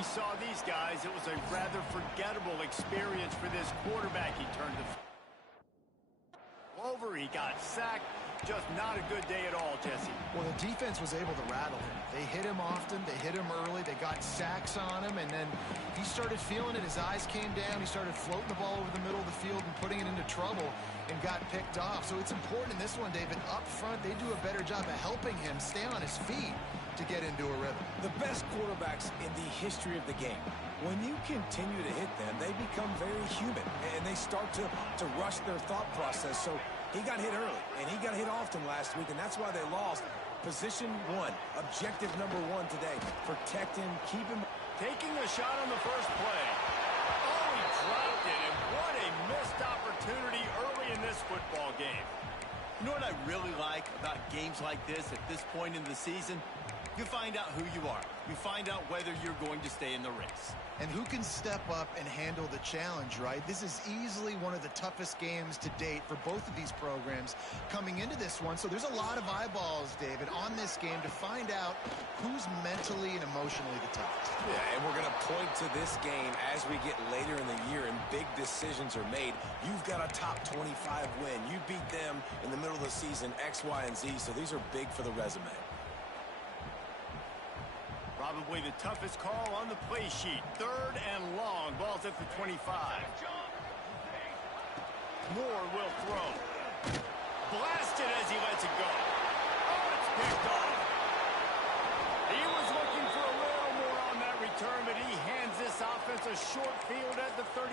we saw these guys, it was a rather forgettable experience for this quarterback. He turned the over, he got sacked. Just not a good day at all, Jesse. Well, the defense was able to rattle him. They hit him often, they hit him early, they got sacks on him, and then he started feeling it. His eyes came down, he started floating the ball over the middle of the field and putting it into trouble and got picked off. So it's important in this one, David. Up front, they do a better job of helping him stay on his feet to get into a rhythm. The best quarterbacks in the history of the game, when you continue to hit them, they become very human, and they start to rush their thought process. So he got hit early, and he got hit often last week, and that's why they lost. Position one, objective number one today. Protect him, keep him. Taking a shot on the first play. Oh, he dropped it, and what a missed opportunity early in this football game. You know what I really like about games like this at this point in the season? You find out who you are. You find out whether you're going to stay in the race. And who can step up and handle the challenge, right? This is easily one of the toughest games to date for both of these programs coming into this one. So there's a lot of eyeballs, David, on this game to find out who's mentally and emotionally the toughest. Yeah, and we're going to point to this game as we get later in the year and big decisions are made. You've got a top 25 win. You beat them in the middle of the season, X, Y, and Z. So these are big for the resume. Probably the toughest call on the play sheet. 3rd and long. Ball's at the 25. Moore will throw. Blasted as he lets it go. Oh, it's picked off. He was looking for a little more on that return, but he hands this offense a short field at the 35.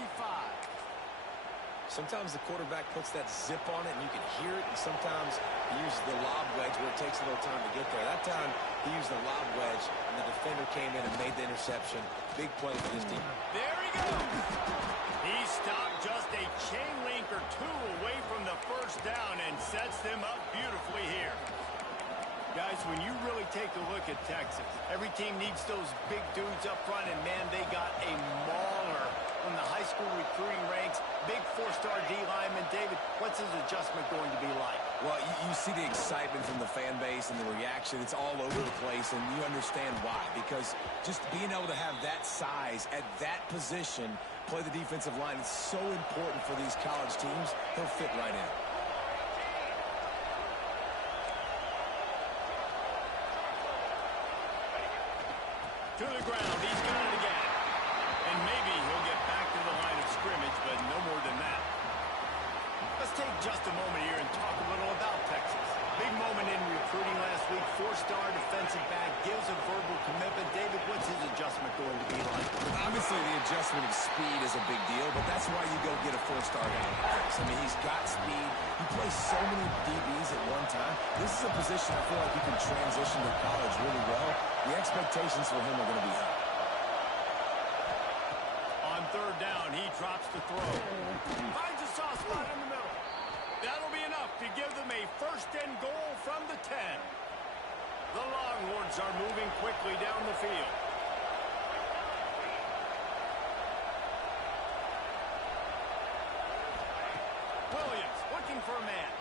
Sometimes the quarterback puts that zip on it, and you can hear it, and sometimes he uses the lob wedge where it takes a little time to get there. That time, he used the lob wedge, and the defender came in and made the interception. Big play for this team. There he goes. He stopped just a chain link or two away from the first down and sets them up beautifully here. Guys, when you really take a look at Texas, every team needs those big dudes up front, and, man, they got a mauler from the high school recruiting ranks. Big 4-star D lineman. David, what's his adjustment going to be like? Well, you see the excitement from the fan base and the reaction. It's all over the place, and you understand why. Because just being able to have that size at that position, play the defensive line, is so important for these college teams. He'll fit right in. To the ground. He's got it again. And maybe he'll get back to the line of scrimmage, but no more than that. Let's take just a moment here and talk a little about Texas. Big moment in recruiting last week. 4-star defensive back gives a verbal commitment. David, what's his adjustment going to be like? Obviously, the adjustment of speed is a big deal, but that's why you go get a 4-star guy like this. I mean, he's got speed. He plays so many DBs at one time. This is a position I feel like he can transition to college really well. The expectations for him are going to be high. On 3rd down, he drops the throw. Finds a soft spot in the middle. That'll be enough to give them a 1st and goal from the 10. The Longhorns are moving quickly down the field. Williams looking for a man.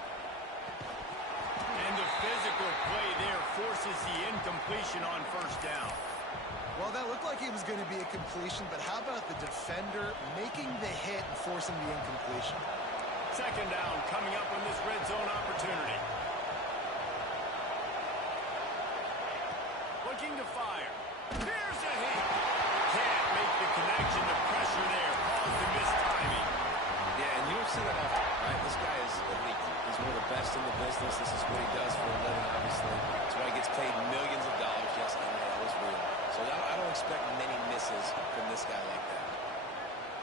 And the physical play there forces the incompletion on 1st down. Well, that looked like it was going to be a completion, but how about the defender making the hit and forcing the incompletion? 2nd down coming up on this red zone opportunity. Looking to fire. Here's a hit. Can't make the connection. The pressure there caused the missed timing. Yeah, and you have said it often, right? This guy is elite. He's one of the best in the business. This is what he does for a living, obviously. That's why he gets paid millions of dollars. Yes, I know that was real. So I don't expect many misses from this guy like that.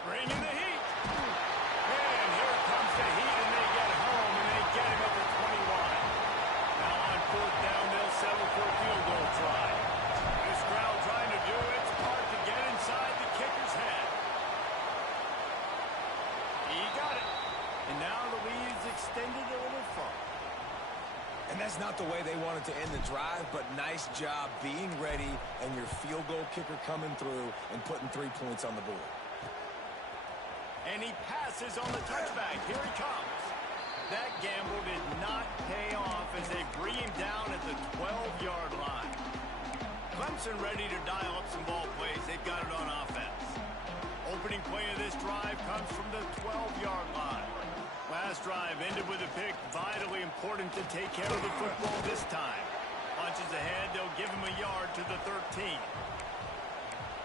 Bringing the heat. And here comes the heat, and they get home, and they get him at the 21. Now on 4th down, they'll settle for a field goal try. This crowd trying to do its part to get inside the kicker's head. He got it. And now the lead's extended a little further. And that's not the way they wanted to end the drive, but nice job being ready and your field goal kicker coming through and putting 3 points on the board. And he passes on the touchback. Here he comes. That gamble did not pay off as they bring him down at the 12-yard line. Clemson ready to dial up some ball plays. They've got it on comes from the 12-yard line. Last drive ended with a pick. Vitally important to take care of the football this time. Punches ahead, they'll give him a yard to the 13.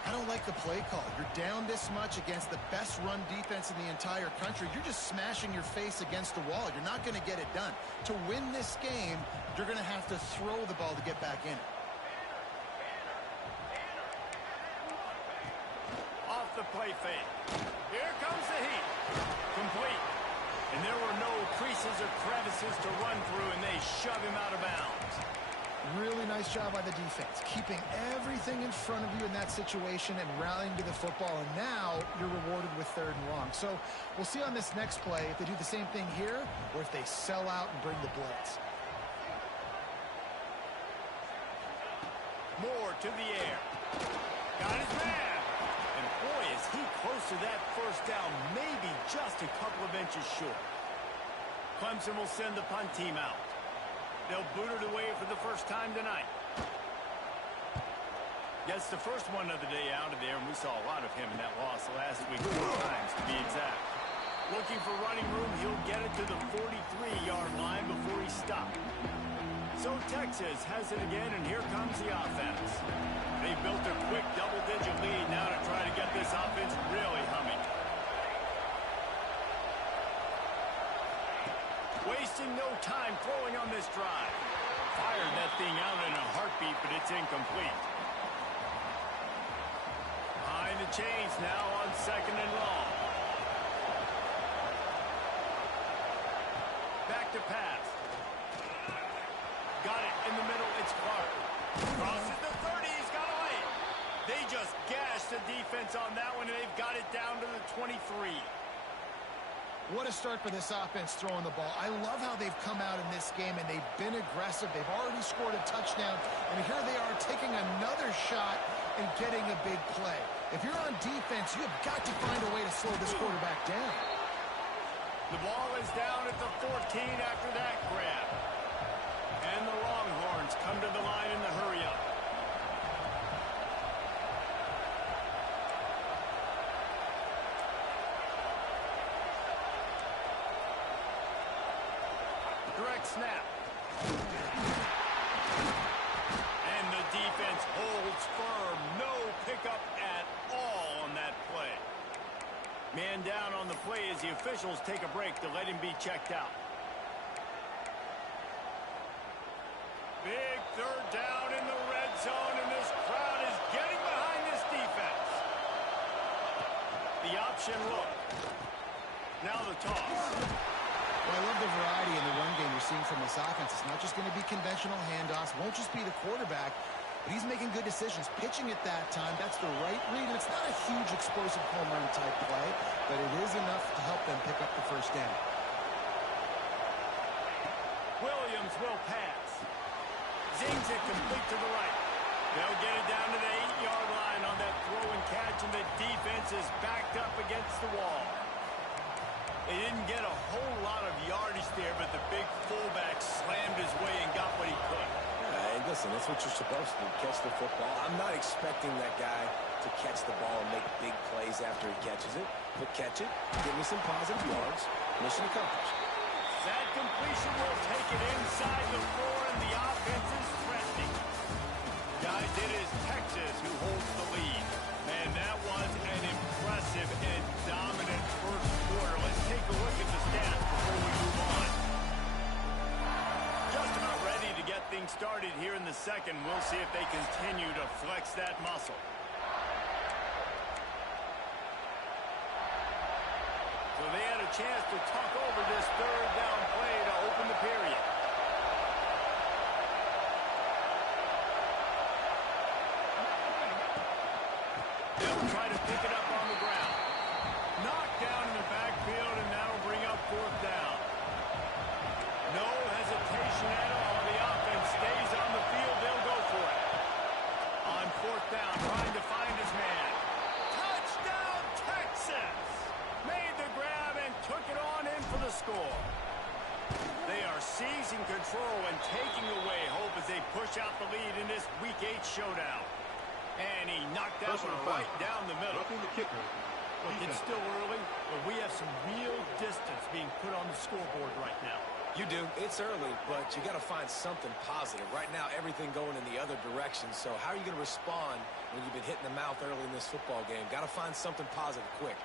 I don't like the play call. You're down this much against the best run defense in the entire country. You're just smashing your face against the wall. You're not going to get it done. To win this game, you're going to have to throw the ball to get back in it. Off the play fake. Here comes the heat. Complete. And there were no creases or crevices to run through, and they shove him out of bounds. Really nice job by the defense, keeping everything in front of you in that situation and rallying to the football. And now you're rewarded with 3rd and long. So we'll see on this next play if they do the same thing here or if they sell out and bring the blitz. More to the air. Got his man. And boy, is he close to that first down, maybe just a couple of inches short. Clemson will send the punt team out. They'll boot it away for the first time tonight. Gets the first one of the day out of there, and we saw a lot of him in that loss last week, 4 times to be exact. Looking for running room, he'll get it to the 43-yard line before he stopped. So Texas has it again, and here comes the offense. They built a quick double-digit lead now to try to get this offense really humming. Wasting no time throwing on this drive. Fired that thing out in a heartbeat, but it's incomplete. Behind the chains now on 2nd and long. Back to pass. Got it in the middle. It's Clark. Crosses the 30. He's got a lane. They just gashed the defense on that one, and they've got it down to the 23. What a start for this offense throwing the ball. I love how they've come out in this game, and they've been aggressive. They've already scored a touchdown, and here they are taking another shot and getting a big play. If you're on defense, you have got to find a way to slow this quarterback down. The ball is down at the 14 after that grab. And the Longhorns come to the line in the hurry-up. Direct snap. And the defense holds firm. No pickup at all on that play. Man down on the play as the officials take a break to let him be checked out. Big 3rd down in the red zone, and this crowd is getting behind this defense. The option look. Now the toss. Well, I love the variety in the run game you're seeing from this offense. It's not just going to be conventional handoffs. Won't just be the quarterback, but he's making good decisions. Pitching at that time, that's the right read. And it's not a huge explosive home run type play, but it is enough to help them pick up the first down. Williams will pass. Zings it complete to the right. They'll get it down to the 8-yard line on that throw and catch, and the defense is backed up against the wall. They didn't get a whole lot of yardage there, but the big fullback slammed his way and got what he could. Hey, listen, that's what you're supposed to do, catch the football. I'm not expecting that guy to catch the ball and make big plays after he catches it, but catch it, give me some positive yards, mission accomplished. That completion will take it inside the 4, and the offense is threatening. Guys, it is Texas who holds the lead. Man, that was an impressive and dominant first quarter. Let's take a look at the stats before we move on. Just about ready to get things started here in the second. We'll see if they continue to flex that muscle. So they had a chance to talk over this 3rd down play to open the period. They'll try to pick it up on the ground. Knocked down in the backfield, and that'll bring up 4th down. No hesitation at all. The offense stays on the field. They'll go for it. On 4th down, trying to find his man. Touchdown, Texas! Made the grab and took it on in for the score. They are seizing control and taking away hope as they push out the lead in this Week 8 showdown. And he knocked that one right down the middle. Roughing the kicker. Look, it's still early, but we have some real distance being put on the scoreboard right now. You do. It's early, but you got to find something positive. Right now, everything going in the other direction. So how are you going to respond when you've been hit in the mouth early in this football game? Got to find something positive quick.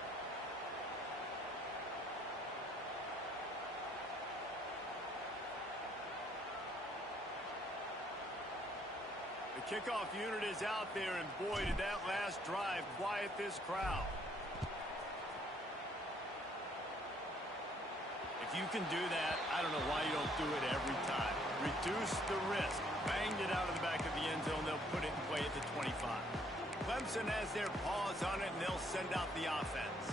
The kickoff unit is out there, and boy, did that last drive quiet this crowd. If you can do that, I don't know why you don't do it every time. Reduce the risk. Banged it out of the back of the end zone. They'll put it in play at the 25. Clemson has their paws on it, and they'll send out the offense.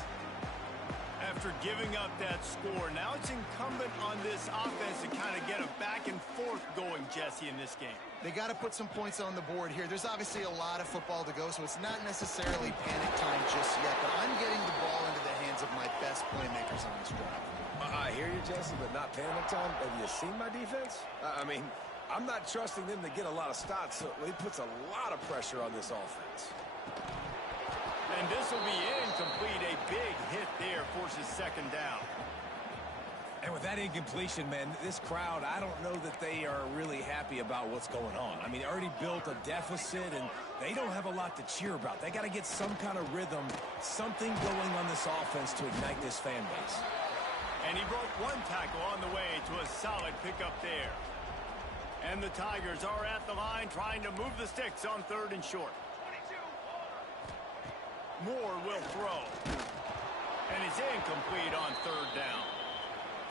After giving up that score, now it's incumbent on this offense to kind of get a back and forth going, Jesse, in this game. They got to put some points on the board here. There's obviously a lot of football to go, so it's not necessarily panic time just yet, but I'm getting the ball into the hands of my best playmakers on this drive. I hear you, Jesse, but not panic time. Have you seen my defense? I mean, I'm not trusting them to get a lot of stops, so it puts a lot of pressure on this offense. And this will be incomplete. A big hit there forces second down. And with that incompletion, man, this crowd, I don't know that they are really happy about what's going on. I mean, they already built a deficit, and they don't have a lot to cheer about. They got to get some kind of rhythm, something going on this offense to ignite this fan base. And he broke one tackle on the way to a solid pickup there. And the Tigers are at the line trying to move the sticks on 3rd and short. Moore will throw. And it's incomplete on 3rd down.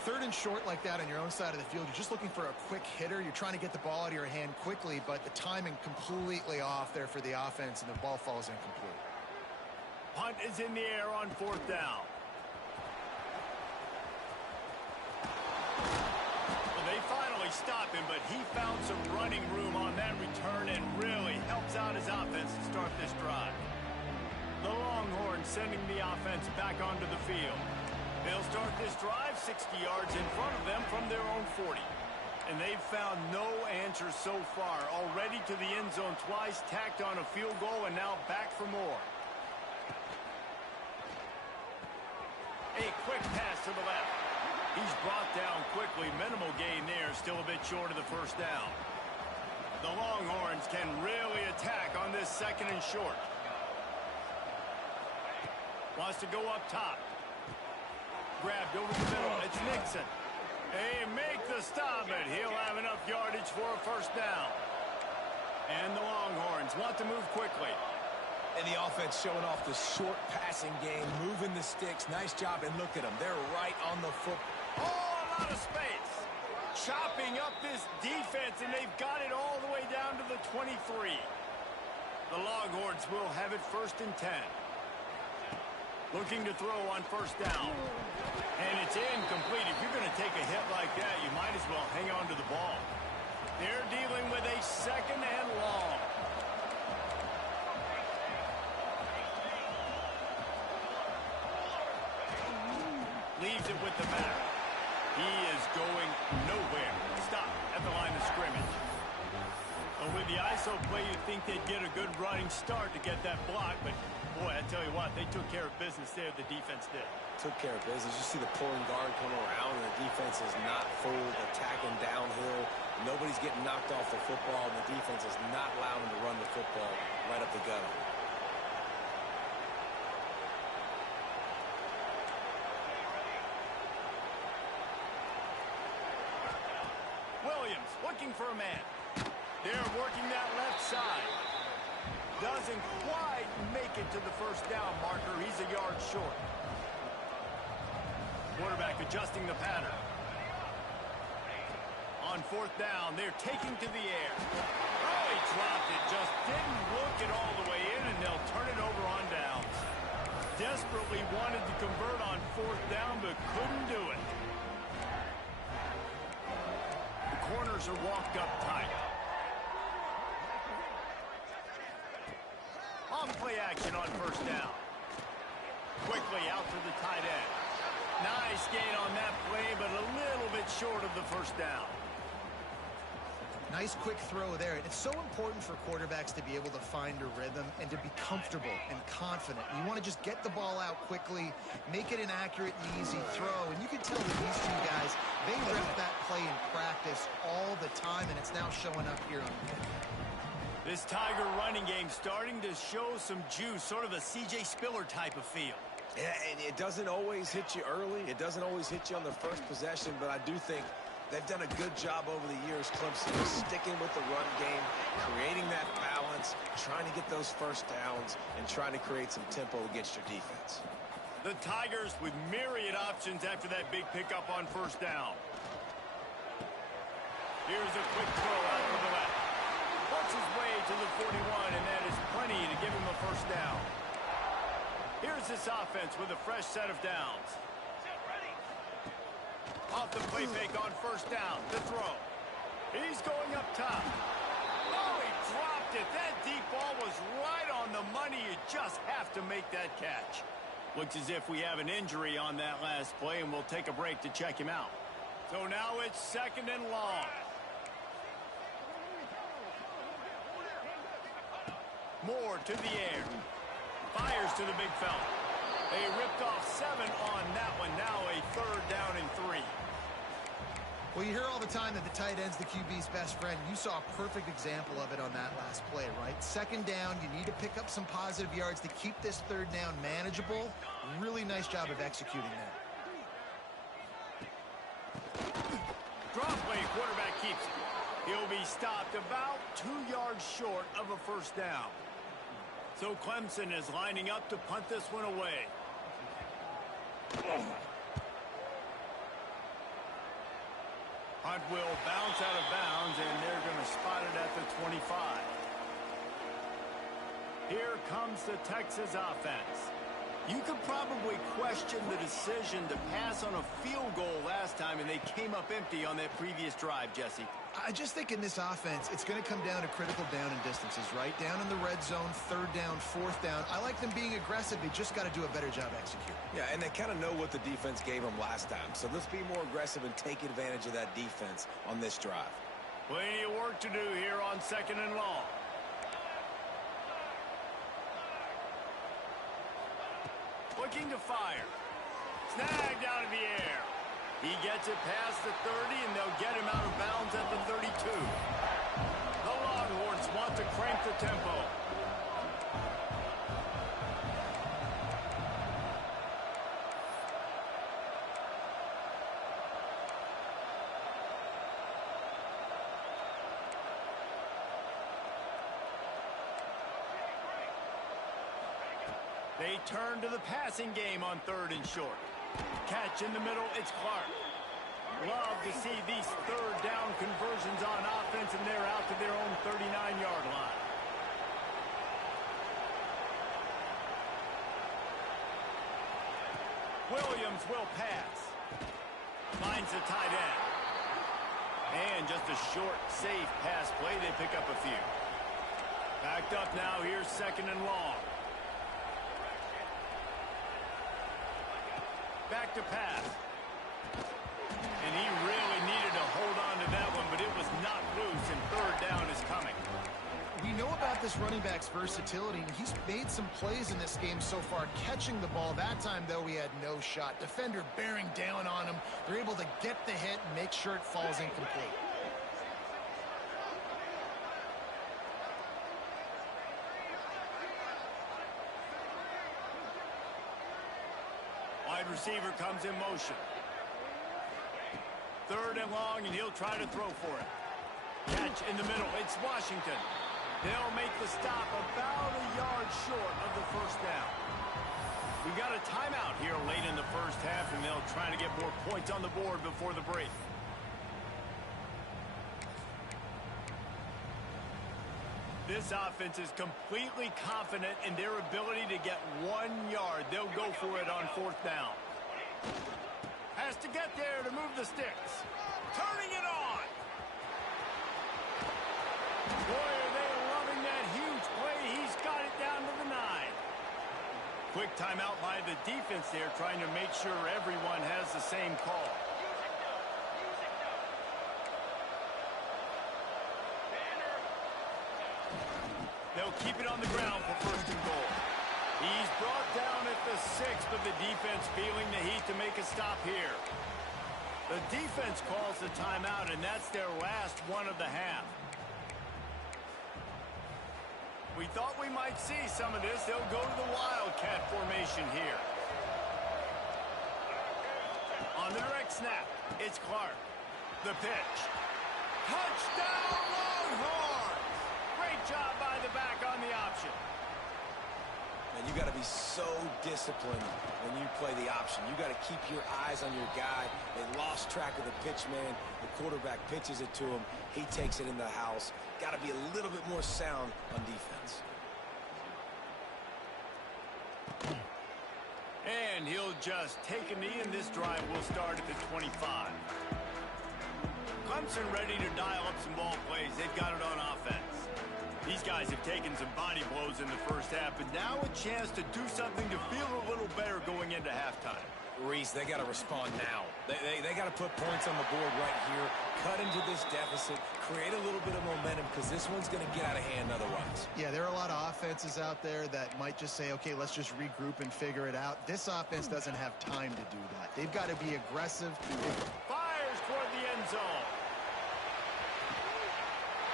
3rd and short like that on your own side of the field, you're just looking for a quick hitter. You're trying to get the ball out of your hand quickly, but the timing completely off there for the offense, and the ball falls incomplete. Punt is in the air on 4th down. Well, they finally stop him, but he found some running room on that return and really helps out his offense to start this drive. The Longhorns sending the offense back onto the field. They'll start this drive 60 yards in front of them from their own 40. And they've found no answers so far. Already to the end zone twice, tacked on a field goal, and now back for more. A quick pass to the left. He's brought down quickly. Minimal gain there, still a bit short of the 1st down. The Longhorns can really attack on this 2nd and short. Wants to go up top. Grabbed over the middle. It's Nixon. They make the stop, but he'll have enough yardage for a 1st down. And the Longhorns want to move quickly. And the offense showing off the short passing game, moving the sticks. Nice job, and look at them. They're right on the foot. Oh, a lot of space. Chopping up this defense, and they've got it all the way down to the 23. The Longhorns will have it 1st and 10. Looking to throw on 1st down. And it's incomplete. If you're going to take a hit like that, you might as well hang on to the ball. They're dealing with a 2nd and long. Leaves it with the back. He is going nowhere. Stop at the line of scrimmage. Well, with the ISO play, you'd think they'd get a good running start to get that block, but boy, I tell you what, they took care of business there. The defense did. Took care of business. You see the pulling guard come around, and the defense is not fooled, attacking downhill. Nobody's getting knocked off the football, and the defense is not allowing them to run the football right up the gut. Williams looking for a man. They're working that left side. Doesn't quite make it to the 1st down marker. He's a yard short. Quarterback adjusting the pattern. On 4th down, they're taking to the air. Oh, he dropped it. Just didn't look it all the way in, and they'll turn it over on downs. Desperately wanted to convert on 4th down, but couldn't do it. The corners are walked up tight. On play action on 1st down. Quickly out to the tight end. Nice gain on that play, but a little bit short of the 1st down. Nice quick throw there. And it's so important for quarterbacks to be able to find a rhythm and to be comfortable and confident. You want to just get the ball out quickly, make it an accurate and easy throw. And you can tell that these two guys, they rep that play in practice all the time, and it's now showing up here on the field. This Tiger running game starting to show some juice, sort of a C.J. Spiller type of feel. Yeah, and it doesn't always hit you early. It doesn't always hit you on the first possession, but I do think they've done a good job over the years, Clemson, of sticking with the run game, creating that balance, trying to get those first downs, and trying to create some tempo against your defense. The Tigers with myriad options after that big pickup on first down. Here's a quick throw out to the left. Works his way to the 41, and that is plenty to give him a first down. Here's this offense with a fresh set of downs. Off the play fake on first down. The throw. He's going up top. Oh, he dropped it. That deep ball was right on the money. You just have to make that catch. Looks as if we have an injury on that last play, and we'll take a break to check him out. So now it's 2nd and long. Moore to the air. Fires to the big fella. They ripped off 7 on that one. Now a 3rd down and 3. Well, you hear all the time that the tight end's the QB's best friend. You saw a perfect example of it on that last play, right? 2nd down, you need to pick up some positive yards to keep this 3rd down manageable. Really nice job of executing that. Drop play, quarterback keeps it. He'll be stopped about 2 yards short of a first down. So Clemson is lining up to punt this one away. Hunt will bounce out of bounds, and they're going to spot it at the 25. Here comes the Texas offense. You could probably question the decision to pass on a field goal last time, and they came up empty on that previous drive, Jesse. I just think in this offense, it's going to come down to critical down and distances, right? Down in the red zone, 3rd down, 4th down. I like them being aggressive. They just got to do a better job executing. Yeah, and they kind of know what the defense gave them last time. So let's be more aggressive and take advantage of that defense on this drive. Plenty of work to do here on 2nd and long. Looking to fire. Snagged out of the air. He gets it past the 30, and they'll get him out of bounds at the 32. The Longhorns want to crank the tempo. They turn to the passing game on 3rd and short. Catch in the middle, it's Clark. Love to see these 3rd down conversions on offense, and they're out to their own 39-yard line. Williams will pass. Finds the tight end. And just a short, safe pass play. They pick up a few. Backed up now. Here's 2nd and long. Back to pass. And he really needed to hold on to that one, but it was not loose, and 3rd down is coming. We know about this running back's versatility, and he's made some plays in this game so far, catching the ball. That time, though, he had no shot. Defender bearing down on him. They're able to get the hit and make sure it falls incomplete. Wide receiver comes in motion. 3rd and long, and he'll try to throw for it. Catch in the middle. It's Washington. They'll make the stop about a yard short of the first down. We've got a timeout here late in the first half, and they'll try to get more points on the board before the break. This offense is completely confident in their ability to get 1 yard. They'll go for it on 4th down. Has to get there to move the sticks. Turning it on. Boy, are they loving that huge play. He's got it down to the 9. Quick timeout by the defense there, trying to make sure everyone has the same call. keep it on the ground for first and goal. He's brought down at the 6, but the defense feeling the heat to make a stop here. The defense calls the timeout, and that's their last one of the half. We thought we might see some of this. They'll go to the Wildcat formation here. On the direct snap, it's Clark. The pitch. Touchdown, Longhorns! Great job by the back on the option. And you got to be so disciplined when you play the option. You got to keep your eyes on your guy. They lost track of the pitch man. The quarterback pitches it to him. He takes it in the house. Got to be a little bit more sound on defense. And he'll just take a knee, and this drive will start at the 25. Clemson ready to dial up some ball plays. They've got it on offense. These guys have taken some body blows in the first half, but now a chance to do something to feel a little better going into halftime. Reese, they got to respond now. They got to put points on the board right here, cut into this deficit, create a little bit of momentum, because this one's going to get out of hand otherwise. Yeah, there are a lot of offenses out there that might just say, okay, let's just regroup and figure it out. This offense doesn't have time to do that. They've got to be aggressive. Fires toward the end zone.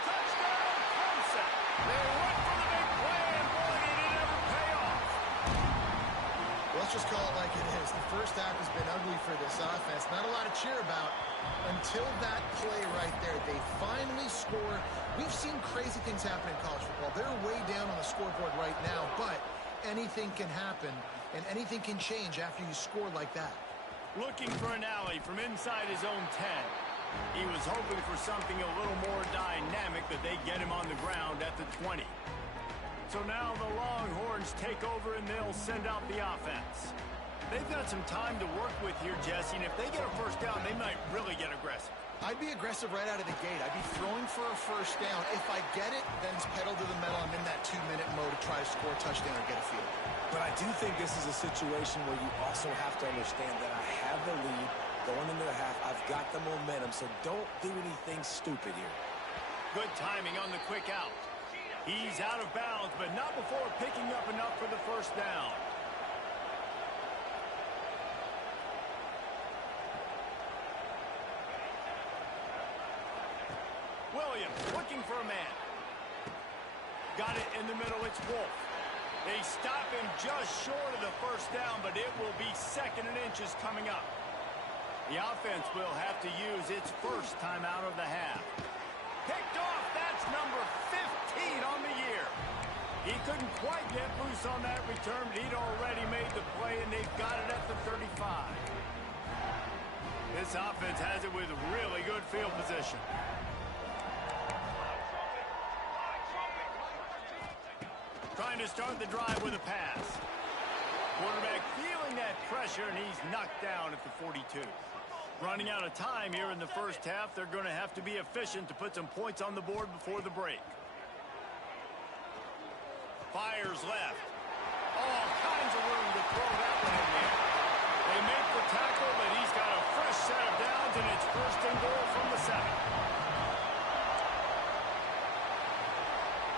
Touchdown, Clemson. They went for the big play, and boy, did it ever pay off. Let's just call it like it is. The first half has been ugly for this offense. Not a lot to cheer about until that play right there. They finally score. We've seen crazy things happen in college football. They're way down on the scoreboard right now, but anything can happen, and anything can change after you score like that. Looking for an alley from inside his own 10. He was hoping for something a little more dynamic, but they get him on the ground at the 20. So now the Longhorns take over, and they'll send out the offense. They've got some time to work with here, Jesse, and if they get a first down, they might really get aggressive. I'd be aggressive right out of the gate. I'd be throwing for a first down. If I get it, then it's pedal to the metal. I'm in that 2-minute mode to try to score a touchdown or get a field. But I do think this is a situation where you also have to understand that I have the lead going into the half. I've got the momentum, so don't do anything stupid here. Good timing on the quick out. He's out of bounds, but not before picking up enough for the first down. Williams looking for a man. Got it in the middle, it's Wolf. They stop him just short of the first down, but it will be 2nd and inches coming up. The offense will have to use its first time out of the half. Picked off, that's number 15 on the year. He couldn't quite get loose on that return, but he'd already made the play, and they've got it at the 35. This offense has it with really good field position. Trying to start the drive with a pass. Quarterback feeling that pressure, and he's knocked down at the 42. Running out of time here in the first half. They're going to have to be efficient to put some points on the board before the break. Fires left. All kinds of room to throw that one in there. They make the tackle, but he's got a fresh set of downs, and it's 1st and goal from the 7.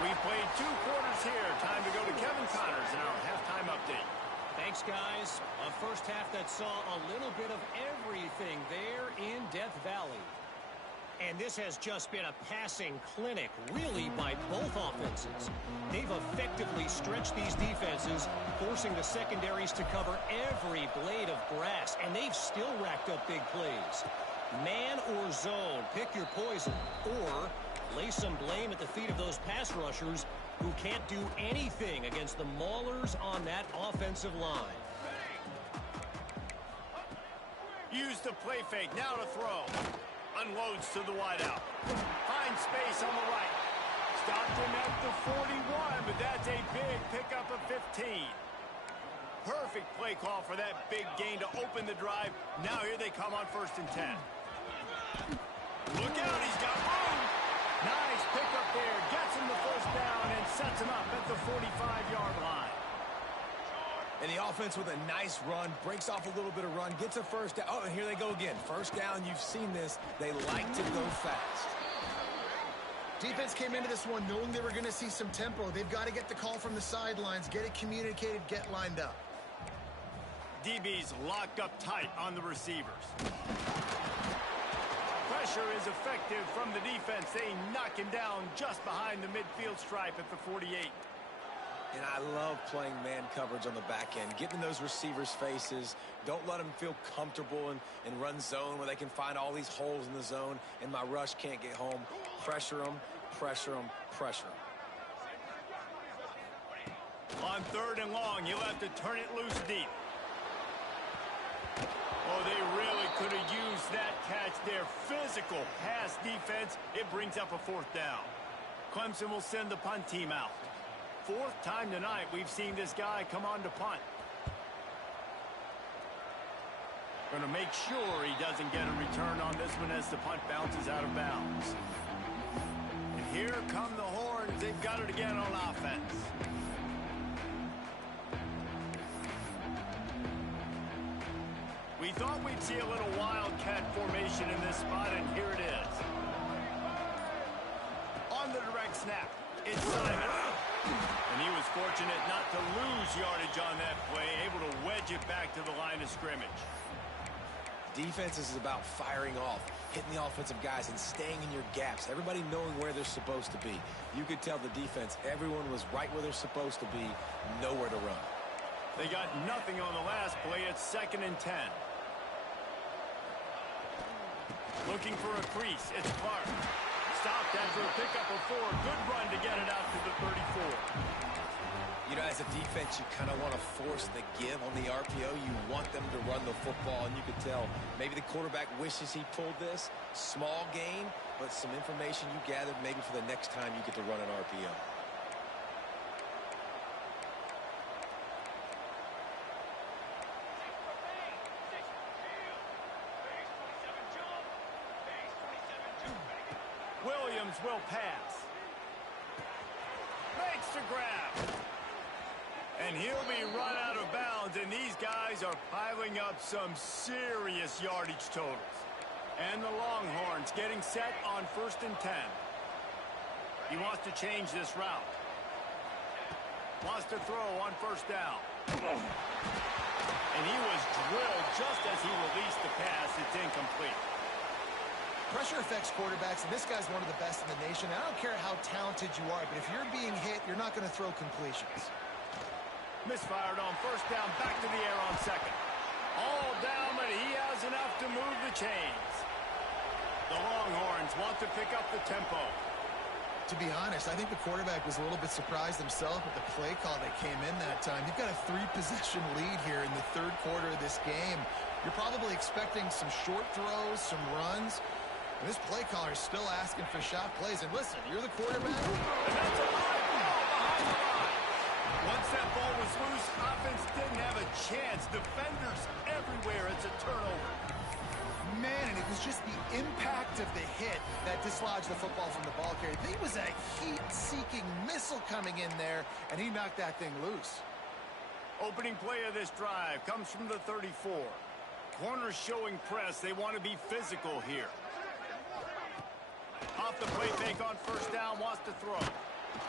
We've played 2 quarters here. Time to go to Kevin Connors in our halftime update. Thanks, guys. A first half that saw a little bit of everything there in Death Valley. And this has just been a passing clinic, really, by both offenses. They've effectively stretched these defenses, forcing the secondaries to cover every blade of grass, and they've still racked up big plays. Man or zone, pick your poison, or lay some blame at the feet of those pass rushers who can't do anything against the maulers on that offensive line. Use the play fake, now to throw. Unloads to the wideout. Finds space on the right. Stopped him at the 41, but that's a big pickup of 15. Perfect play call for that big gain to open the drive. Now here they come on 1st and 10. Look out, he's got room. Nice pickup there. Gets him the first down and sets him up at the 45-yard line. And the offense with a nice run, breaks off a little bit of run, gets a first down. Oh, and here they go again. First down, you've seen this. They like to go fast. Defense came into this one knowing they were going to see some tempo. They've got to get the call from the sidelines, get it communicated, get lined up. DB's locked up tight on the receivers. Pressure is effective from the defense. They knock him down just behind the midfield stripe at the 48. And I love playing man coverage on the back end, getting in those receivers' faces. Don't let them feel comfortable and run zone where they can find all these holes in the zone and my rush can't get home. Pressure them, pressure them, pressure them. On 3rd and long, you'll have to turn it loose deep. Oh, they really could have used that catch there. Physical pass defense. It brings up a 4th down. Clemson will send the punt team out. 4th time tonight we've seen this guy come on to punt. Going to make sure he doesn't get a return on this one as the punt bounces out of bounds. And here come the Horns. They've got it again on offense. We thought we'd see a little wildcat formation in this spot, and here it is. On the direct snap, it's Simon. And he was fortunate not to lose yardage on that play, able to wedge it back to the line of scrimmage. Defense is about firing off, hitting the offensive guys, and staying in your gaps. Everybody knowing where they're supposed to be. You could tell the defense, everyone was right where they're supposed to be, nowhere to run. They got nothing on the last play. It's 2nd and 10. Looking for a crease. It's Clark. Stopped after a pickup of 4. Good run to get it out to the 34. You know, as a defense, you kind of want to force the give on the RPO. You want them to run the football, and you could tell maybe the quarterback wishes he pulled this. Small gain, but some information you gathered maybe for the next time you get to run an RPO. Williams will pass. Makes the grab. And he'll be run out of bounds, and these guys are piling up some serious yardage totals. And the Longhorns getting set on 1st and 10. He wants to change this route. Wants to throw on 1st down. And he was drilled just as he released the pass. It's incomplete. Pressure affects quarterbacks, and this guy's one of the best in the nation. I don't care how talented you are, but if you're being hit, you're not going to throw completions. Misfired on 1st down, back to the air on 2nd. All down, but he has enough to move the chains. The Longhorns want to pick up the tempo. To be honest, I think the quarterback was a little bit surprised himself at the play call that came in that time. You've got a 3-possession lead here in the 3rd quarter of this game. You're probably expecting some short throws, some runs. And this play caller is still asking for shot plays. And listen, you're the quarterback. And that's a high ball behind the line. Once that ball was loose, offense didn't have a chance. Defenders everywhere. It's a turnover. Man, and it was just the impact of the hit that dislodged the football from the ball carrier. There was a heat-seeking missile coming in there, and he knocked that thing loose. Opening play of this drive comes from the 34. Corners showing press. They want to be physical here. Off the play fake on 1st down, wants to throw.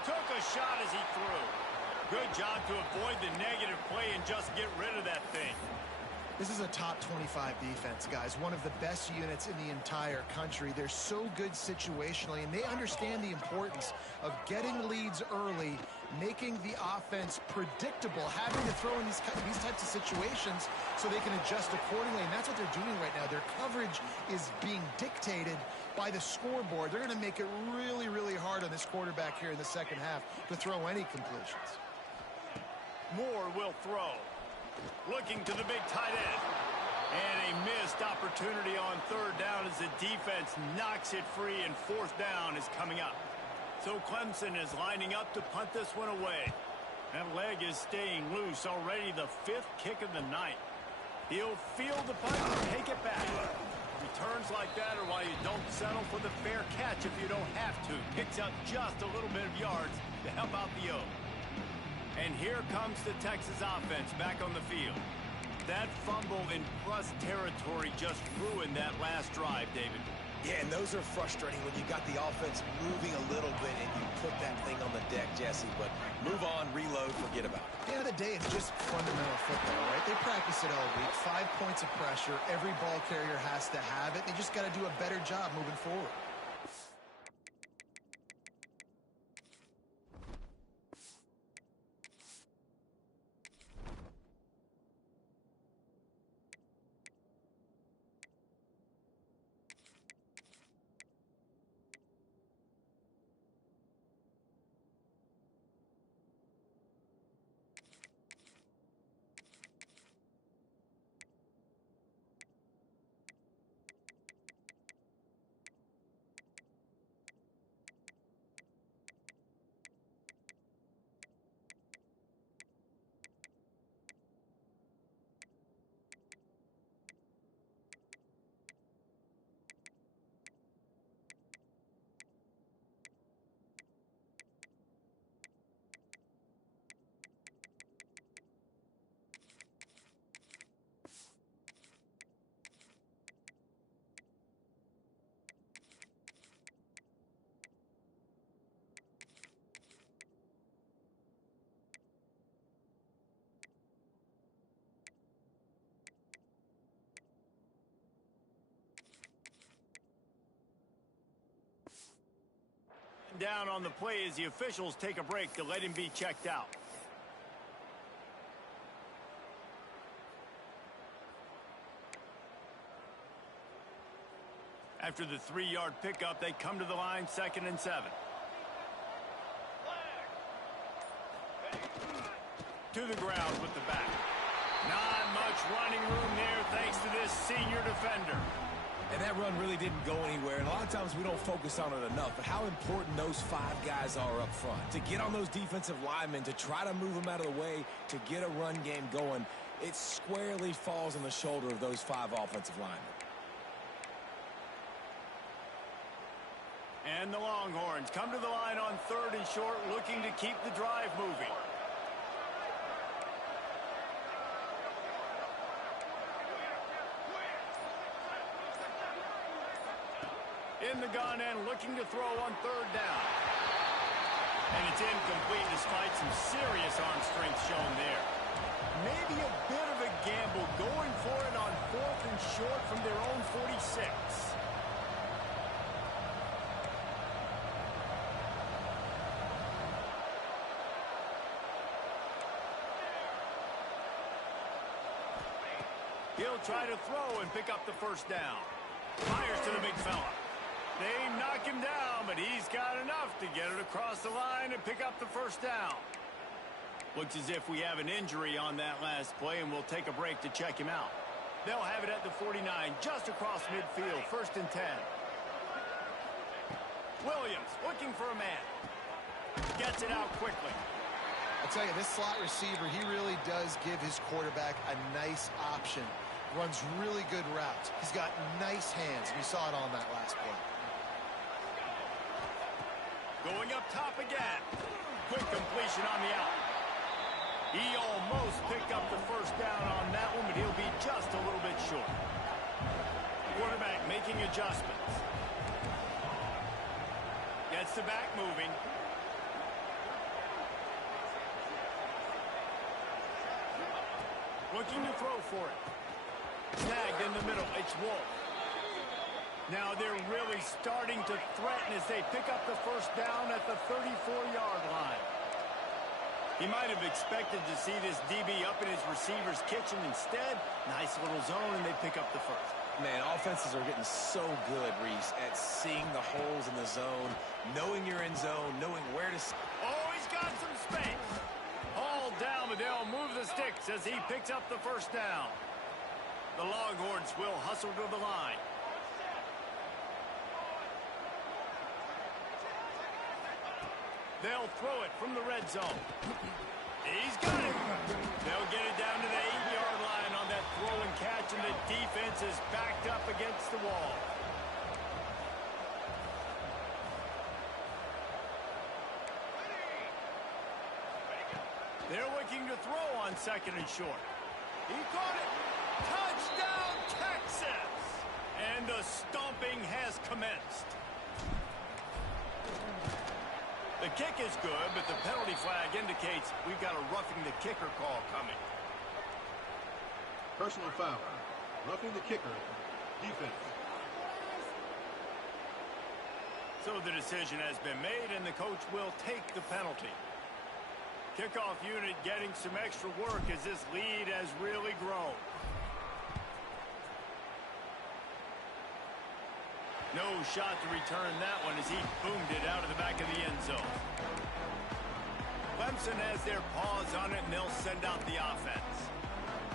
Took a shot as he threw. Good job to avoid the negative play and just get rid of that thing. This is a top 25 defense, guys. One of the best units in the entire country. They're so good situationally, and they understand the importance of getting leads early, making the offense predictable, having to throw in these types of situations so they can adjust accordingly, and that's what they're doing right now. Their coverage is being dictated by the scoreboard. They're going to make it really, really hard on this quarterback here in the 2nd half to throw any completions. Moore will throw. Looking to the big tight end. And a missed opportunity on 3rd down as the defense knocks it free, and 4th down is coming up. So Clemson is lining up to punt this one away. That leg is staying loose. Already the 5th kick of the night. He'll field the punt and take it back. Returns like that are why you don't settle for the fair catch if you don't have to. Picks up just a little bit of yards to help out the O. And here comes the Texas offense back on the field. That fumble in plus territory just ruined that last drive, David. Yeah, and those are frustrating when you got the offense moving a little bit and you put that thing on the deck, Jesse. But move on, reload, forget about it. At the end of the day, it's just fundamental football, right? They practice it all week. 5 points of pressure. Every ball carrier has to have it. They just got to do a better job moving forward. Down on the play as the officials take a break to let him be checked out. After the 3-yard pickup, they come to the line, 2nd and 7. To the ground with the back. Not much running room there thanks to this senior defender. And that run really didn't go anywhere, and a lot of times we don't focus on it enough, but how important those 5 guys are up front. To get on those defensive linemen, to try to move them out of the way, to get a run game going, it squarely falls on the shoulder of those 5 offensive linemen. And the Longhorns come to the line on 3rd and short, looking to keep the drive moving. In the gun and looking to throw on 3rd down. And it's incomplete despite some serious arm strength shown there. Maybe a bit of a gamble going for it on 4th and short from their own 46. He'll try to throw and pick up the 1st down. Fires to the big fella. They knock him down, but he's got enough to get it across the line and pick up the 1st down. Looks as if we have an injury on that last play, and we'll take a break to check him out. They'll have it at the 49, just across midfield, 1st and 10. Williams looking for a man. Gets it out quickly. I'll tell you, this slot receiver, he really does give his quarterback a nice option. Runs really good routes. He's got nice hands. We saw it on that last play. Going up top again. Quick completion on the out. He almost picked up the 1st down on that one, but he'll be just a little bit short. Quarterback making adjustments. Gets the back moving. Looking to throw for it. Snagged in the middle. It's Wolf. Now they're really starting to threaten as they pick up the 1st down at the 34-yard line. He might have expected to see this DB up in his receiver's kitchen. Instead, nice little zone, and they pick up the 1st. Man, offenses are getting so good, Reese, at seeing the holes in the zone, knowing you're in zone, knowing where to... Oh, he's got some space. Hauled down, but they'll move the sticks as he picks up the 1st down. The Longhorns will hustle to the line. They'll throw it from the red zone. He's got it. They'll get it down to the 8-yard line on that throw and catch, and the defense is backed up against the wall. They're looking to throw on 2nd and short. He caught it. Touchdown, Texas! And the stomping has commenced. The kick is good, but the penalty flag indicates we've got a roughing the kicker call coming. Personal foul. Roughing the kicker. Defense. So the decision has been made, and the coach will take the penalty. Kickoff unit getting some extra work as this lead has really grown. No shot to return that one as he boomed it out of the back of the end zone. Clemson has their paws on it, and they'll send out the offense.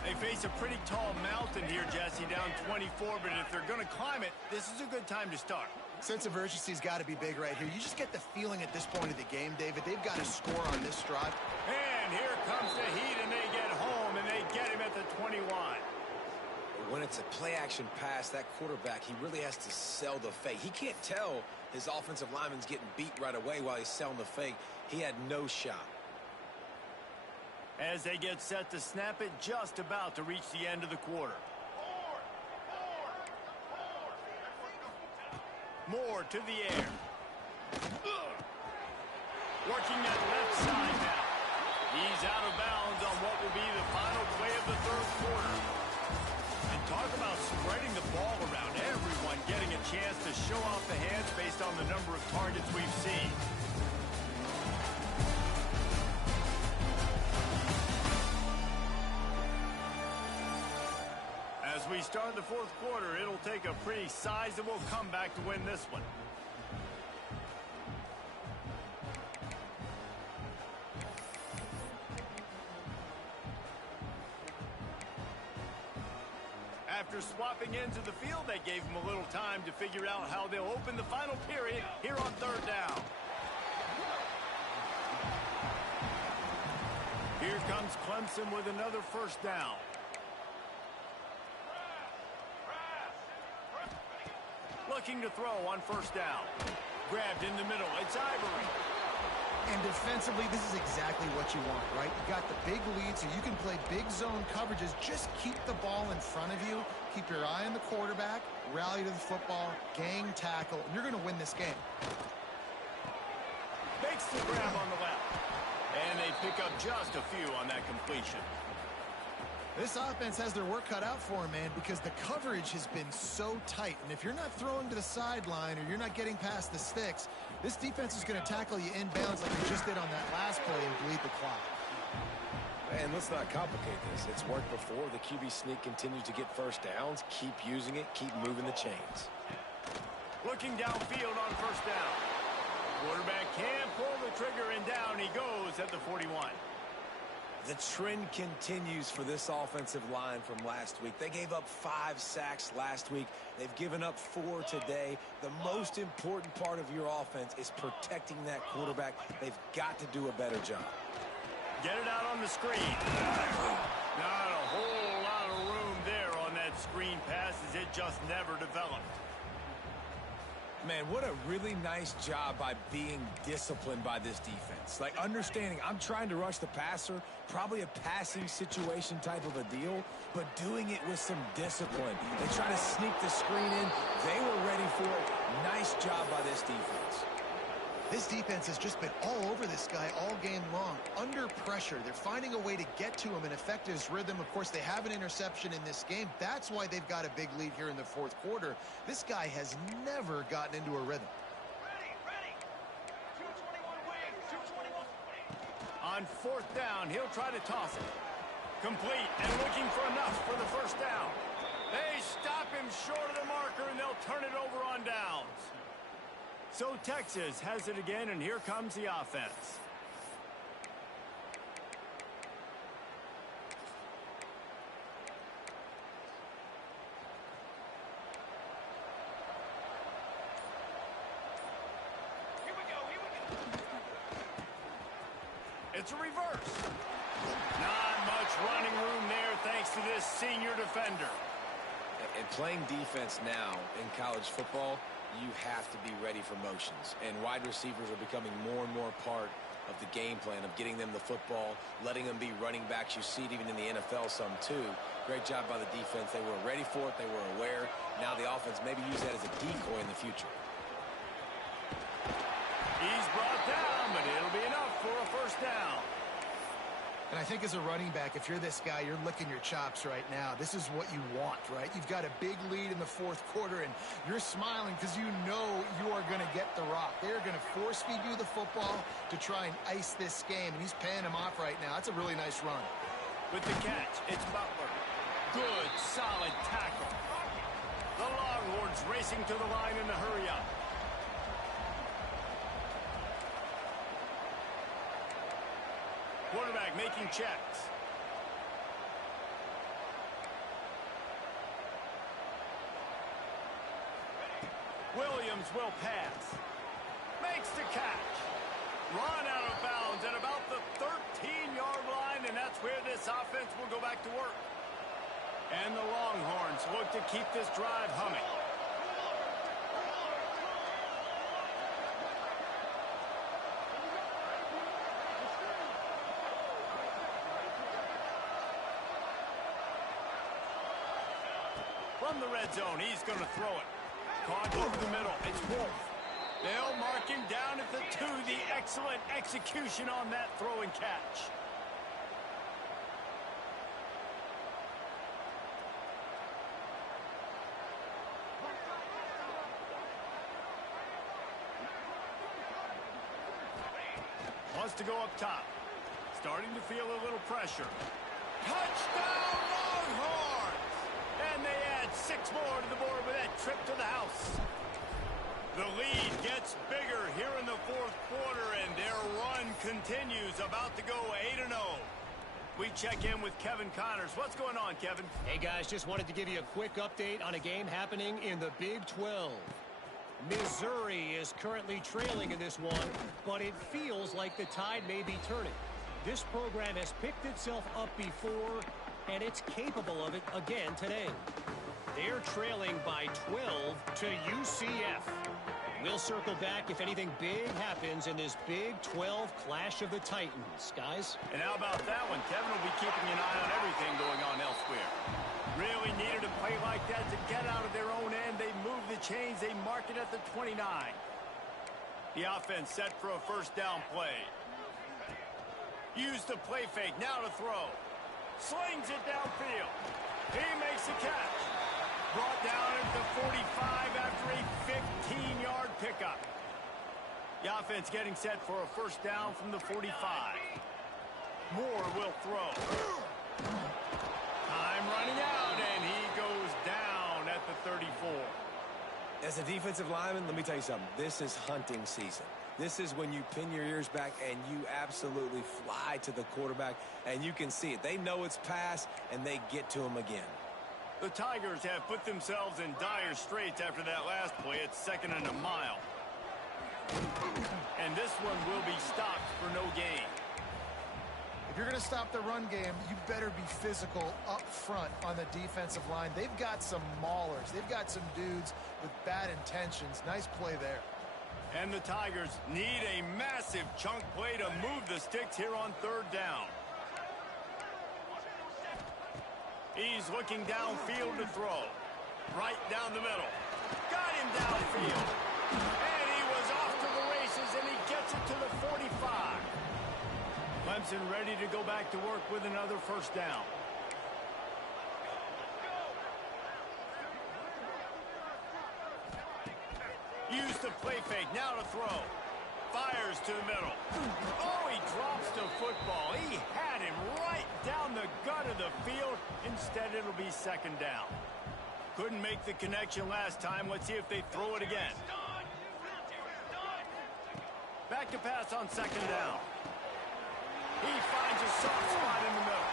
They face a pretty tall mountain here, Jesse, down 24, but if they're going to climb it, this is a good time to start. Sense of urgency's got to be big right here. You just get the feeling at this point of the game, David, they've got to score on this drive. And here comes the heat, and they get home, and they get him at the 21. When it's a play-action pass, that quarterback, he really has to sell the fake. He can't tell his offensive lineman's getting beat right away while he's selling the fake. He had no shot. As they get set to snap it, just about to reach the end of the quarter. Moore to the air. Working that left side now. He's out of bounds on what will be the final play of the third quarter. And talk about spreading the ball around. Everyone getting a chance to show off the hands based on the number of targets we've seen. As we start the fourth quarter, it'll take a pretty sizable comeback to win this one. After swapping into the field, they gave him a little time to figure out how they'll open the final period here on third down. Here comes Clemson with another first down. Looking to throw on first down. Grabbed in the middle. It's Ivory. And defensively, this is exactly what you want, right? You got the big lead, so you can play big zone coverages. Just keep the ball in front of you. Keep your eye on the quarterback. Rally to the football. Gang tackle. And you're going to win this game. Makes the grab on the left. And they pick up just a few on that completion. This offense has their work cut out for them, man, because the coverage has been so tight. And if you're not throwing to the sideline or you're not getting past the sticks, this defense is going to tackle you inbounds like we just did on that last play and bleed the clock. And let's not complicate this. It's worked before. The QB sneak continues to get first downs. Keep using it. Keep moving the chains. Looking downfield on first down. Quarterback can't pull the trigger, and down he goes at the 41. The trend continues for this offensive line from last week. They gave up 5 sacks last week. They've given up 4 today. The most important part of your offense is protecting that quarterback. They've got to do a better job. Get it out on the screen. Not a whole lot of room there on that screen pass as it just never developed. Man, what a really nice job by being disciplined by this defense. Like, understanding I'm trying to rush the passer, probably a passing situation type of a deal, but doing it with some discipline. They try to sneak the screen in. They were ready for it. Nice job by this defense. This defense has just been all over this guy all game long. Under pressure, they're finding a way to get to him and affect his rhythm. Of course, they have an interception in this game. That's why they've got a big lead here in the fourth quarter. This guy has never gotten into a rhythm. Ready. 221 wing. 221. On fourth down, he'll try to toss it. Complete and looking for enough for the first down. They stop him short of the marker, and they'll turn it over on downs. So Texas has it again, and here comes the offense. Here we go. It's a reverse. Not much running room there thanks to this senior defender. And playing defense now in college football, you have to be ready for motions. And wide receivers are becoming more and more part of the game plan, of getting them the football, letting them be running backs. You see it even in the NFL some too. Great job by the defense. They were ready for it. They were aware. Now the offense maybe use that as a decoy in the future. He's brought down, but it'll be enough for a first down. And I think as a running back, if you're this guy, you're licking your chops right now. This is what you want, right? You've got a big lead in the fourth quarter, and you're smiling because you know you are going to get the rock. They're going to force feed you the football to try and ice this game, and he's paying him off right now. That's a really nice run. With the catch, it's Butler. Good, solid tackle. The Longhorns racing to the line in the hurry-up. Quarterback making checks. Williams will pass. Makes the catch. Run out of bounds at about the 13-yard line, and that's where this offense will go back to work. And the Longhorns look to keep this drive humming. From the red zone, he's going to throw it. Caught over the middle. It's Wolf. They'll mark him down at the 2. The excellent execution on that throw and catch. Wants to go up top. Starting to feel a little pressure. Touchdown, Longhorns! And they add 6 more to the board with that trip to the house. The lead gets bigger here in the fourth quarter, and their run continues, about to go 8-0. We check in with Kevin Connors. What's going on, Kevin? Hey, guys, just wanted to give you a quick update on a game happening in the Big 12. Missouri is currently trailing in this one, but it feels like the tide may be turning. This program has picked itself up before, and it's capable of it again today. They're trailing by 12 to UCF. We'll circle back if anything big happens in this Big 12 clash of the Titans, guys. And how about that one? Kevin will be keeping an eye on everything going on elsewhere. Really needed a play like that to get out of their own end. They move the chains. They mark it at the 29. The offense set for a first down play. Use the play fake. Now to throw. Slings it downfield. He makes the catch. Brought down at the 45 after a 15-yard pickup. The offense getting set for a first down from the 45. Moore will throw. Time running out, and he goes down at the 34. As a defensive lineman, let me tell you something. This is hunting season. This is when you pin your ears back and you absolutely fly to the quarterback, and you can see it. They know it's pass, and they get to him again. The Tigers have put themselves in dire straits after that last play. It's 2nd and a mile. And this one will be stopped for no gain. If you're going to stop the run game, you better be physical up front on the defensive line. They've got some maulers. They've got some dudes with bad intentions. Nice play there. And the Tigers need a massive chunk play to move the sticks here on 3rd down. He's looking downfield to throw. Right down the middle. Got him downfield. And he was off to the races, and he gets it to the 45. Clemson ready to go back to work with another first down. Use the play fake. Now to throw. Fires to the middle. Oh, he drops the football. He had him right down the gut of the field. Instead, it'll be 2nd down. Couldn't make the connection last time. Let's see if they throw it again. Back to pass on 2nd down. He finds a soft spot in the middle.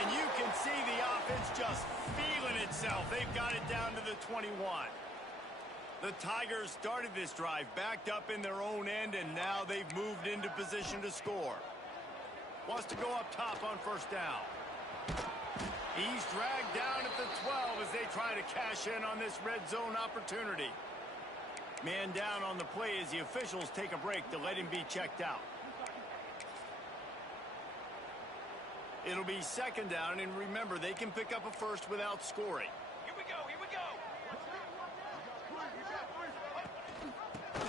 And you can see the offense just feeling itself. They've got it down to the 21. The Tigers started this drive backed up in their own end, and now they've moved into position to score. Wants to go up top on first down. He's dragged down at the 12 as they try to cash in on this red zone opportunity. Man down on the play as the officials take a break to let him be checked out. It'll be second down, and remember, they can pick up a first without scoring. Here we go, here we go.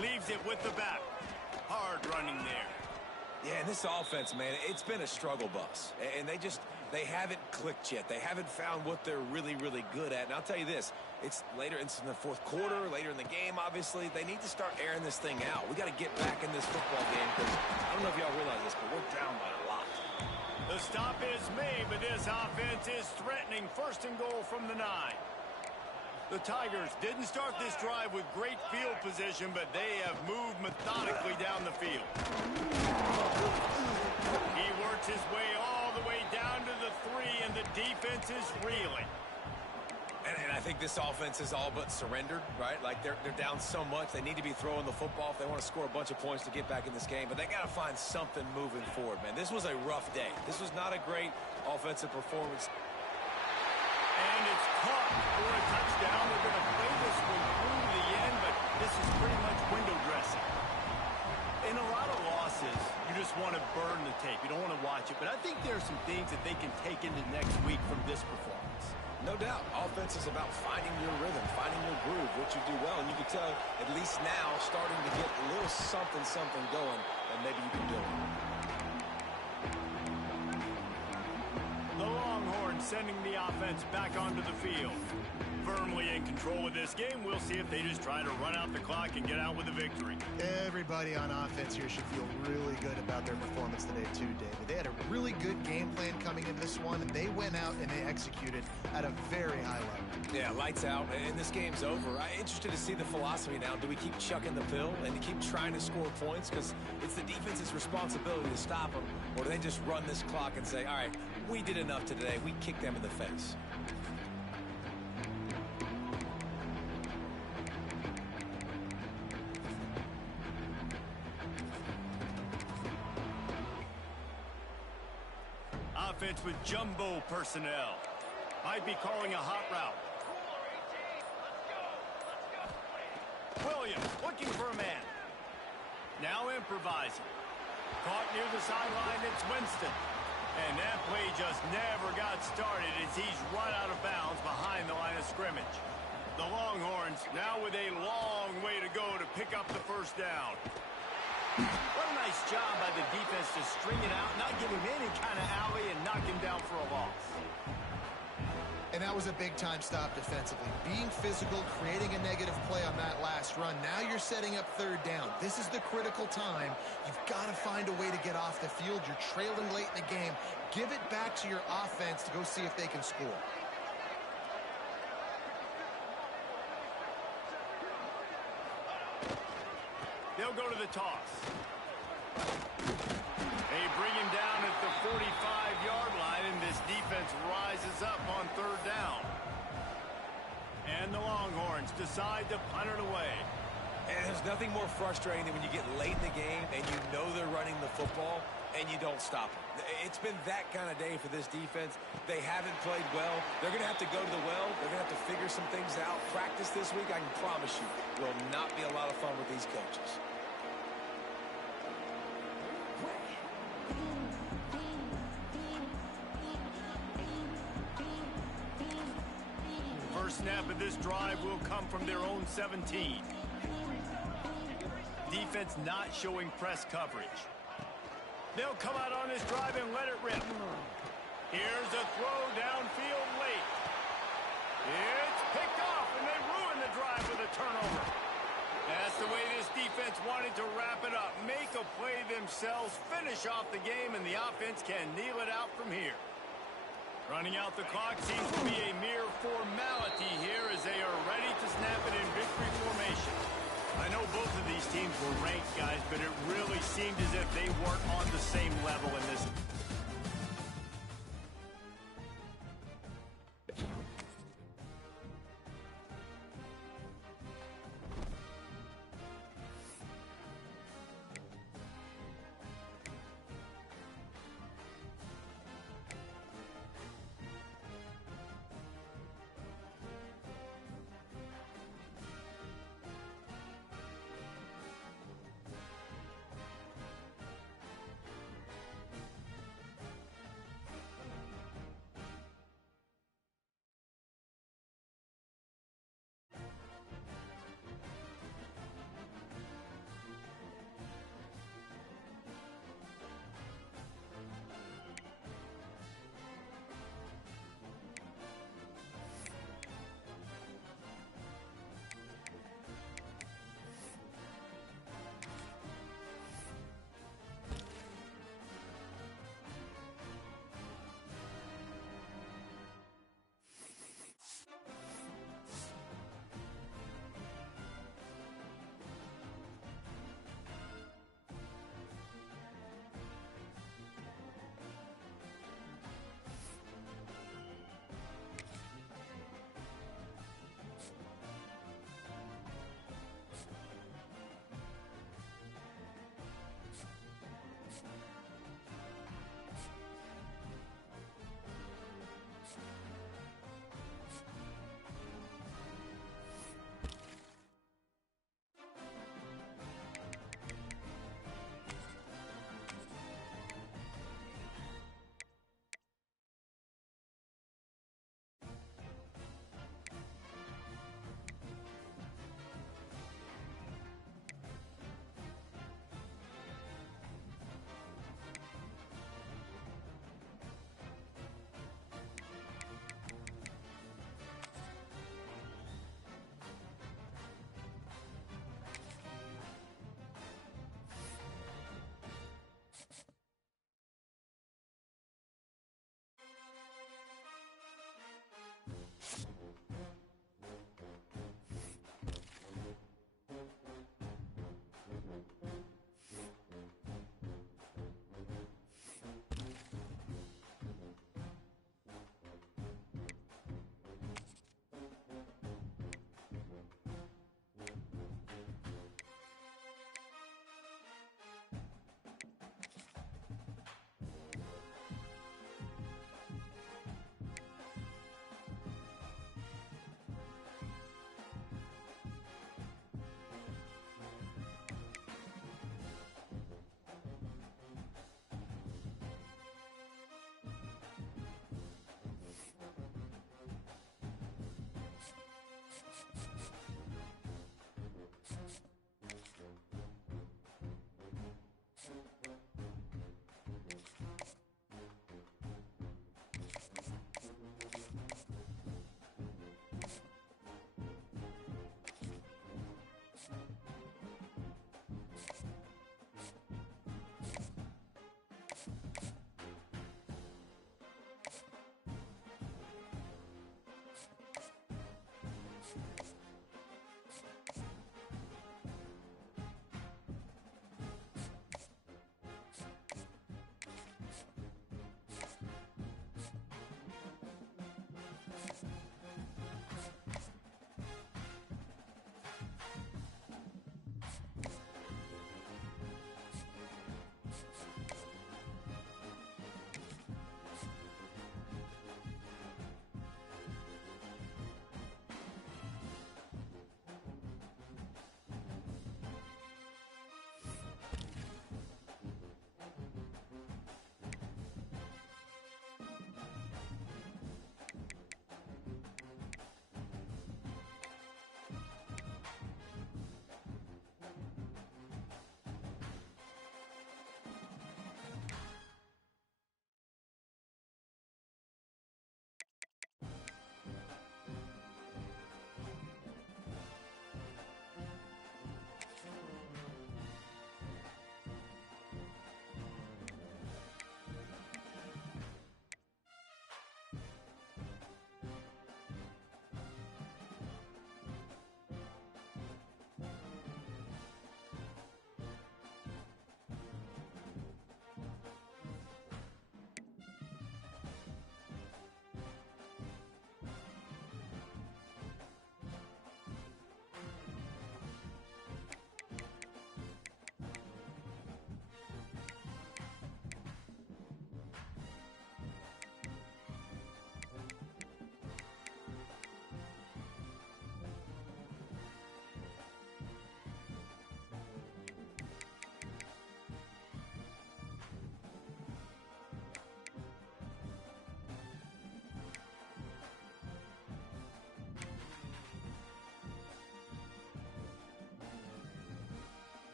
Leaves it with the back. Hard running there. Yeah, and this offense, man, it's been a struggle bus. And they haven't clicked yet. They haven't found what they're really, really good at. And I'll tell you this, it's later in the fourth quarter, later in the game, obviously. They need to start airing this thing out. We got to get back in this football game because I don't know if y'all realize this, but we're down by a lot. The stop is made, but this offense is threatening. First and goal from the 9. The Tigers didn't start this drive with great field position, but they have moved methodically down the field. He works his way all the way down to the 3, and the defense is reeling. And I think this offense is all but surrendered, right? Like they're down so much. They need to be throwing the football if they want to score a bunch of points to get back in this game. But they got to find something moving forward, man. This was a rough day. This was not a great offensive performance. And it's caught for a touchdown. They're going to play this one through to the end, but this is pretty much window dressing. In a lot of losses, you just want to burn the tape. You don't want to watch it. But I think there are some things that they can take into next week from this performance. No doubt. Offense is about finding your rhythm, finding your groove, what you do well. And you can tell, at least now, starting to get a little something going that maybe you can do. The Longhorns sending the offense back onto the field. Firmly in control of this game. We'll see if they just try to run out the clock and get out with a victory. Everybody on offense here should feel really good about their performance today too, David. They had a really good game plan coming into this one, and they went out and they executed at a very high level. Yeah, lights out, and this game's over. I'm interested to see the philosophy now. Do we keep chucking the pill and keep trying to score points? Because it's the defense's responsibility to stop them. Or do they just run this clock and say, all right, we did enough today. We kicked them in the face. Offense with jumbo personnel. Might be calling a hot route. Williams looking for a man. Now improvising. Caught near the sideline, it's Winston. And that play just never got started as he's run out of bounds behind the line of scrimmage. The Longhorns now with a long way to go to pick up the first down. What a nice job by the defense to string it out, not give him any kind of alley, and knock him down for a loss. And that was a big-time stop defensively. Being physical, creating a negative play on that last run. Now you're setting up third down. This is the critical time. You've got to find a way to get off the field. You're trailing late in the game. Give it back to your offense to go see if they can score. They'll go to the toss. They bring him down at the 45-yard line, and this defense rises up on third down. And the Longhorns decide to punt it away. And there's nothing more frustrating than when you get late in the game and you know they're running the football and you don't stop them. It's been that kind of day for this defense. They haven't played well. They're going to have to go to the well. They're going to have to figure some things out. Practice this week, I can promise you, will not be a lot of fun with these coaches. First snap of this drive will come from their own 17. Defense not showing press coverage. They'll come out on this drive and let it rip. Here's a throw downfield late. It's picked off, and they ruin the drive with a turnover. That's the way this defense wanted to wrap it up. Make a play themselves, finish off the game, and the offense can kneel it out from here. Running out the clock seems to be a mere formality here as they are ready to snap it in victory formation. I know both of these teams were ranked, guys, but it really seemed as if they weren't on the same level in this.